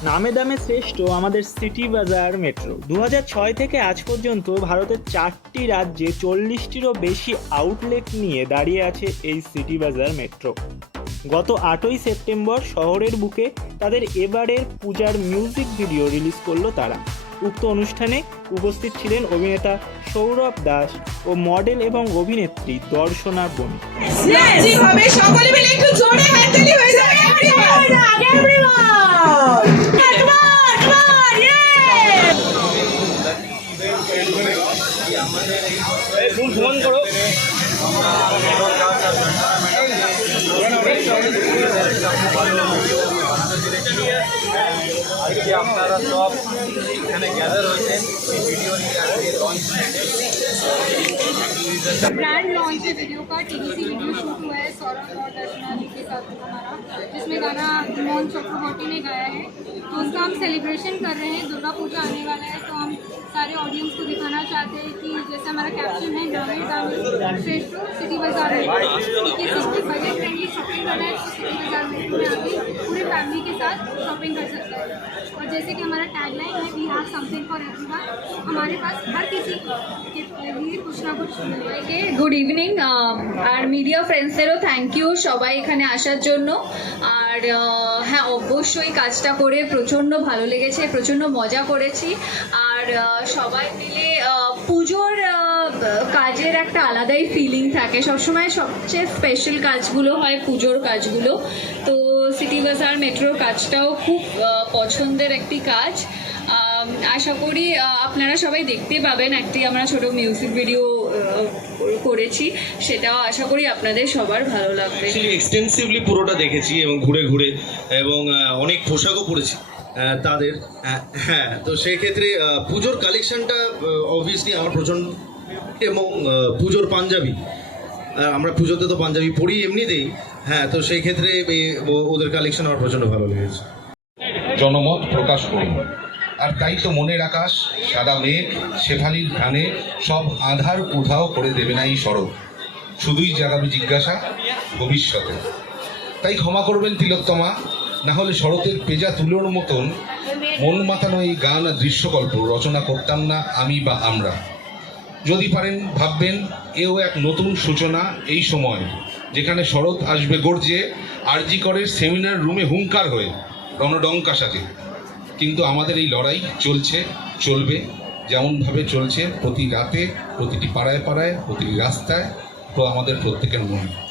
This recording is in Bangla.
নামে দামে শ্রেষ্ঠ আমাদের সিটি বাজার মেট্রো দু ছয় থেকে আজ পর্যন্ত ভারতের চারটি রাজ্যে চল্লিশটিরও বেশি আউটলেট নিয়ে দাঁড়িয়ে আছে এই সিটি বাজার মেট্রো গত আটই সেপ্টেম্বর শহরের বুকে তাদের এবারের পূজার মিউজিক ভিডিও রিলিজ করল তারা উক্ত অনুষ্ঠানে উপস্থিত ছিলেন অভিনেতা সৌরভ দাস ও মডেল এবং অভিনেত্রী দর্শনা বণিক সকলে মিলে একটু জোরে হাততালি হয়ে যাবে আজকে আপনারা সব এখানে গ্যাদার হয়েছেন এই ভিডিও নিয়ে আজকে লঞ্চ ब्रांड लॉन्च है वीडियो का टीवीसी वीडियो शूट हुआ है सौरभ और दर्शना जी के साथ हमारा जिसमें गाना मोहन चक्रवर्ती ने गाया है तो उसका हम सेलिब्रेशन कर रहे हैं दुर्गा पूजा आने वाला है तो हम सारे ऑडियंस को दिखाना चाहते हैं कि जैसे हमारा कैप्शन है ग्रामीण ग्रामीण श्रेष्ठ सिटी बाजार में कि सिटी बजट फ्रेंडली शॉपिंग करना है तो सिटी बाजार में में आके पूरे फैमिली के साथ शॉपिंग कर सकते हैं और जैसे कि हमारा टैगलाइन है we have something for everyone हमारे पास हर किसी के लिए कुछ ना कुछ मिलता है গুড ইভিনিং আর মিডিয়া ফ্রেন্ডসদেরও থ্যাংক ইউ সবাই এখানে আসার জন্য আর আহ, হ্যাঁ অবশ্যই কাজটা করে প্রচণ্ড ভালো লেগেছে প্রচণ্ড মজা করেছি আর আহ, সবাই মিলে পুজোর কাজের একটা আলাদাই ফিলিং থাকে। সবসময় সবচেয়ে স্পেশাল কাজগুলো হয় পুজোর কাজগুলো। তো সিটি বাজার মেট্রোর কাজটাও খুব পছন্দের একটি কাজ। আশা করি আপনারা সবাই দেখতে পাবেন একটি আমরা ছোট মিউজিক ভিডিও করেছি। সেটাও আশা করি আপনাদের সবার ভালো লাগবে। এক্সটেন্সিভলি পুরোটা দেখেছি এবং ঘুরে ঘুরে এবং অনেক পোশাকও আহ, তাদের। আহ, হ্যাঁ তো সেই ক্ষেত্রে পুজোর কালেকশনটা অবভিয়াসলি আমার প্রচণ্ড এবং পুজোর পাঞ্জাবি। আমরা পুজোতে তো পাঞ্জাবি পরি এমনিতেই। হ্যাঁ তো সেই ক্ষেত্রে ওদের কালেকশন আমার প্রচণ্ড ভালো লেগেছে। জনমত প্রকাশ করুন। আর তাই তো মনের আকাশ সাদা মেঘ শেফালির ঘানে সব আধার উধাও করে দেবে না এই শরৎ। শুধুই জাগাবে জিজ্ঞাসা ভবিষ্যতে। তাই ক্ষমা করবেন তিলোত্তমা না হলে শরতের পেজা তুলোর মতন মন মাতানো এই গান আর দৃশ্যকল্প রচনা করতাম না আমি বা আমরা। যদি পারেন ভাববেন, এও এক নতুন সূচনা এই সময়, যেখানে শরৎ আসবে গর্জে, আরজি করের সেমিনার রুমে হুঙ্কার হয়ে রণডঙ্কা সাজে কিন্তু আমাদের এই লড়াই চলছে, চলবে, যেমনভাবে চলছে প্রতি রাতে, প্রতিটি পাড়ায় পাড়ায়, প্রতিটি রাস্তায়, তো আমাদের প্রত্যেকের মনে।